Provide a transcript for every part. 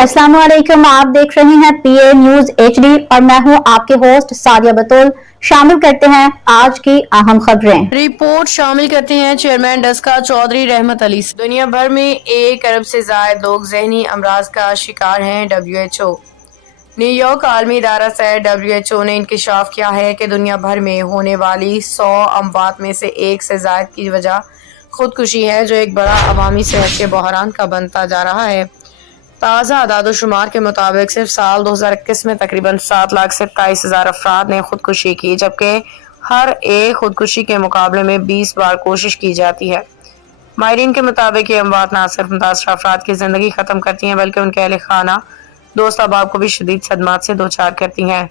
अस्सलाम वालेकुम, आप देख रहे हैं पीए न्यूज एचडी और मैं हूं आपके होस्ट सादिया बतूल। शामिल करते हैं आज की अहम खबरें। रिपोर्ट शामिल करते हैं चेयरमैन डस्का चौधरी रहमत अली। दुनिया भर में 1 अरब से ज्यादा लोग ज़हनी अमराज का शिकार हैं। WHO न्यूयॉर्क आलमी इदारा सैर WHO ने इंकशाफ किया है कि दुनिया भर में होने वाली 100 अमवात में से 1 से ज्यादा की वजह खुदकुशी है, जो एक बड़ा अवामी सेहत के बहरान का बनता जा रहा है। ताज़ा आदाद-ओ-शुमार के मुताबिक सिर्फ साल 2021 में तकरीबन 7,27,000 अफराद ने खुदकुशी की, जबकि हर एक खुदकुशी के मुकाबले में 20 बार कोशिश की जाती है। माहिरीन के मुताबिक ये अमवात न सिर्फ मुतासर अफराद की जिंदगी खत्म करती हैं, बल्कि उनके अहले खाना, दोस्त अहबाब को भी शदीद सदमात से दोचार करती हैं।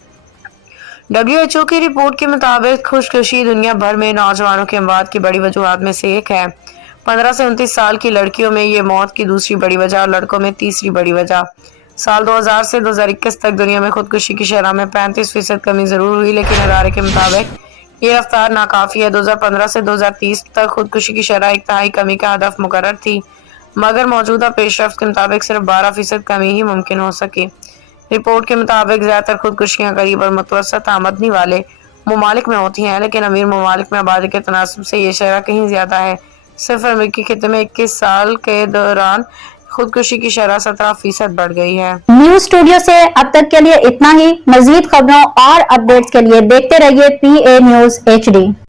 WHO की रिपोर्ट के मुताबिक खुदकुशी दुनिया भर में नौजवानों के अमवात की बड़ी वजूहात में से एक है। 15 से 29 साल की लड़कियों में ये मौत की दूसरी बड़ी वजह और लड़कों में तीसरी बड़ी वजह। साल 2000 से 2021 तक दुनिया में खुदकुशी की शरह में 35% कमी जरूर हुई, लेकिन इदारे के मुताबिक ये रफ्तार नाकाफी है। 2015 से 2030 तक खुदकुशी की शरह 1/3 कमी का हदफ मुकर्रर थी, मगर मौजूदा पेशरफ्त के मुताबिक सिर्फ 12% कमी ही मुमकिन हो सकी। रिपोर्ट के मुताबिक ज्यादातर खुदकुशियाँ गरीब और मुतवसत आमदनी वाले ममालिक में होती हैं, लेकिन अमीर ममालिक में आबादी के तनासब से ये शरह कहीं ज्यादा है। सिर्फ अमेरिकी खिते में 21 साल के दौरान खुदकुशी की शरह 17% बढ़ गई है। न्यूज स्टूडियो से अब तक के लिए इतना ही। मजीद खबरों और अपडेट्स के लिए देखते रहिए पीए न्यूज एचडी।